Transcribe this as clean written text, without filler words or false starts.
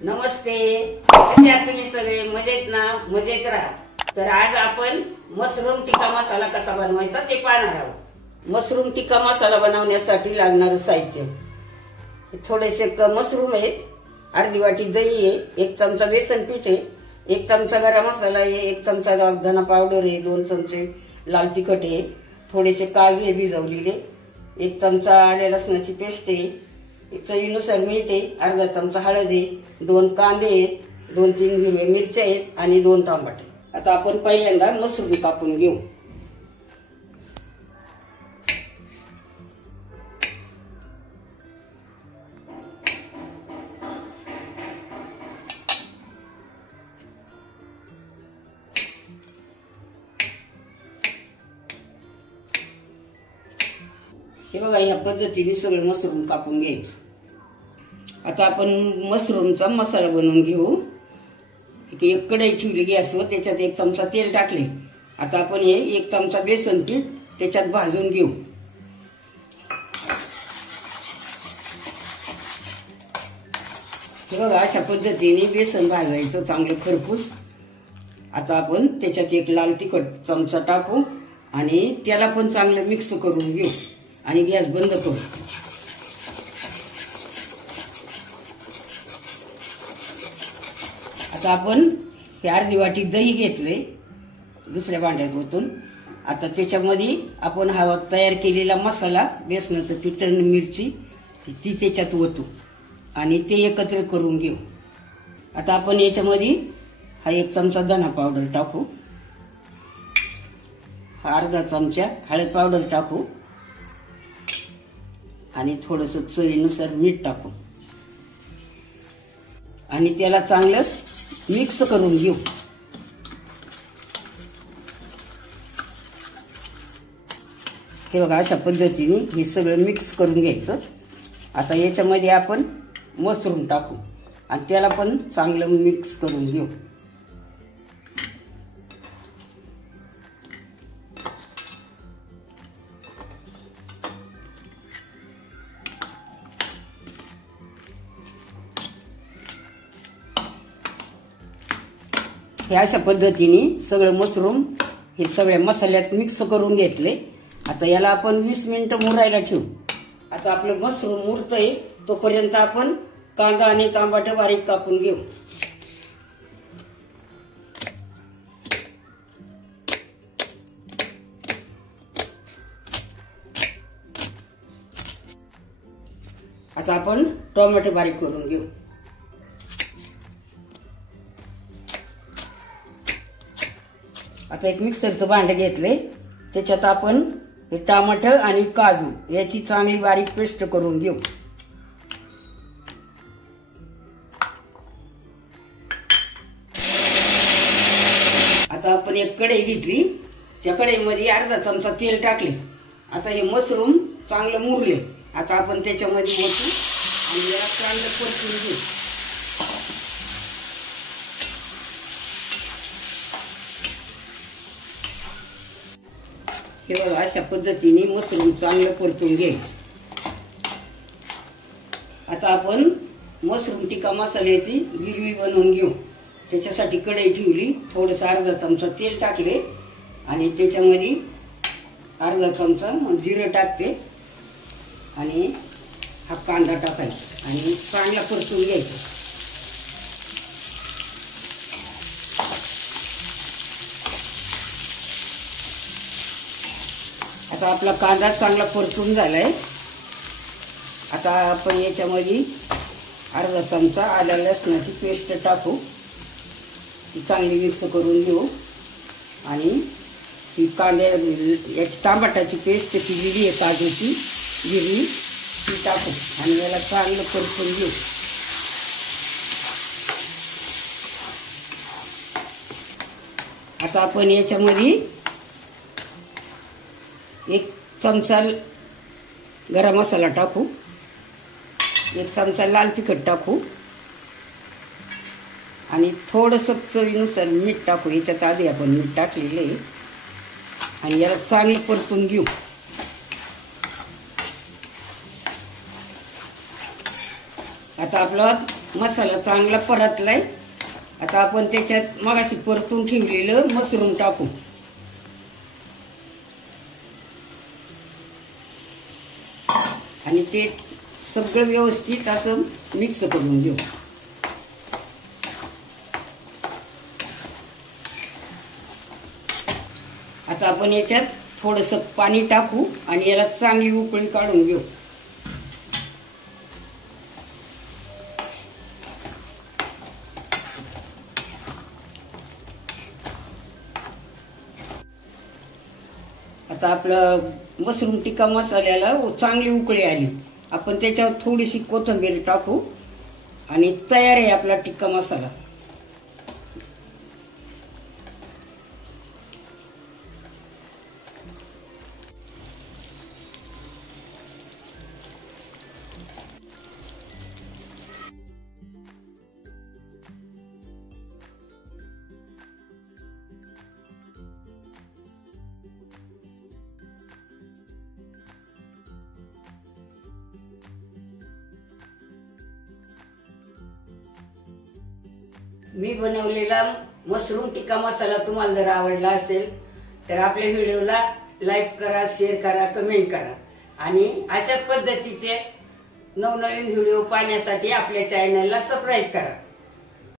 नमस्ते, कसे आहात तुम्ही सगळे? मजेत ना? मजेत राहा. तर आज आपण मशरूम टिक्का मसाला कसा बनवायचा ते पाहणार आहोत. मशरूम टिक्का मसाला बनवण्यासाठी लागणारं साहित्य: थोडेसे मशरूम आहे, अर्धी वाटी दही आहे, 1 चमचा बेसन पीठ आहे, 1 चमचा गरम मसाला आहे, 1 चमचा धना पावडर आहे, 2 चमचे लाल तिखट आहे, थोडेसे काजू आहे भिजवलेले, 1 चमचा आले लसणाची पेस्ट आहे, चवीनुसार मीठ आहे, अर्धा चमचा हळद आहे, 2 कांदे आहेत, 2-3 हिरव्या मिरच्या आहेत आणि 2 टमाटे. आता आपण पहिल्यांदा मशरूम कापून घेऊ. हे बघा, या पद्धतीने सगळे मशरूम कापून घ्यायचं. आता आपण मशरूमचा मसाला बनवून घेऊ. एक कढई ठेवली गॅसवर, त्याच्यात 1 चमचा तेल टाकले. आता आपण हे 1 चमचा बेसन पीठ त्याच्यात भाजून घेऊ. हे बघा, अशा पद्धतीने बेसन भाजायचं चांगलं खरपूस. आता आपण त्याच्यात 1 लाल तिखट चमचा टाकू आणि त्याला पण चांगलं मिक्स करून घेऊ आणि गॅस बंद करू. आता आपण हे अर्धी वाटी दही घेतले दुसऱ्या भांड्यात ओतून. आता त्याच्यामध्ये आपण हा तयार केलेला मसाला, बेसनाचं पीठ, मिरची ती त्याच्यात ओतू आणि ते एकत्र करून घेऊ. आता आपण याच्यामध्ये हा 1 चमचा धना पावडर टाकू, हा अर्धा चमचा हळद पावडर टाकू आणि थोडंसं चवीनुसार मीठ टाकू आणि त्याला चांगलं मिक्स करून घेऊ. हे बघा, अशा पद्धतीने हे सगळं मिक्स करून घ्यायचं. आता याच्यामध्ये आपण मशरूम टाकू आणि त्याला पण चांगलं मिक्स करून घेऊ. हे अशा पद्धतीने सगळं मशरूम हे सगळ्या मसाल्यात मिक्स करून घेतले. आता याला आपण 20 मिनिटं मुरायला ठेवू. आता आपलं मशरूम मुरतंय, तोपर्यंत आपण कांदा आणि टमाटर बारीक कापून घेऊ. आता आपण टोमॅटो बारीक करून घेऊ. आता एक मिक्सरचं भांडं घेतले, त्याच्यात आपण हे टमाटर आणि काजू याची चांगली बारीक पेस्ट करून घेऊ. आता आपण एक कढई घेतली, त्या कढईमध्ये अर्धा चमचा तेल टाकले. आता हे मशरूम चांगलं मुरले. आता आपण त्याच्यामध्ये ओतू आणि याला चांगलं परतून घेऊ. हे बघा, अशा पद्धतीने मशरूम चांगलं परतून घ्यायचं. आता आपण मशरूम टिक्का मसाल्याची गिरवी बनवून घेऊ. त्याच्यासाठी कढई ठेवली, थोडंसं अर्धा चमचा तेल टाकले आणि त्याच्यामध्ये अर्धा चमचा जिरं टाकते आणि हा कांदा टाकायचा आणि चांगला परतून घ्यायचा. आता आपला कांदा चांगला परतून झालाय. आता आपण याच्यामध्ये अर्धा चमचा आलं लसणाची पेस्ट टाकू, ती चांगली मिक्स करून घेऊ आणि ही याची टमाटाची पेस्ट केलेली आहे काजूची गिरवी ती टाकू आणि याला चांगलं परतून घेऊ. आता आपण याच्यामध्ये 1 चमचा गरम मसाला टाकू, 1 चमचा लाल तिखट टाकू आणि थोडंसं चवीनुसार मीठ टाकू. याच्यात आधी आपण मीठ टाकलेलं आहे आणि याला चांगलं परतून घेऊ. आता आपला मसाला चांगला परतलाय. आता आपण त्याच्यात मगाशी परतून ठेवलेलं मशरूम टाकू आणि ते सगळं व्यवस्थित असं मिक्स करून घेऊ. आता आपण याच्यात थोडंसं पाणी टाकू आणि याला चांगली उकळी काढून घेऊ. आता आपलं मशरूम टिक्का मसाल्याला चांगली उकळी आली. आपण त्याच्यावर थोडीशी कोथिंबीर टाकू आणि तयार आहे आपला टिक्का मसाला. मी बनवलेला मशरूम टिक्का मसाला तुम्हाला जर आवडला असेल तर आपल्या व्हिडिओला लाईक करा, शेअर करा, कमेंट करा आणि अशाच पद्धतीचे नवनवीन व्हिडिओ पाहण्यासाठी आपल्या चॅनलला सबस्क्राईब करा.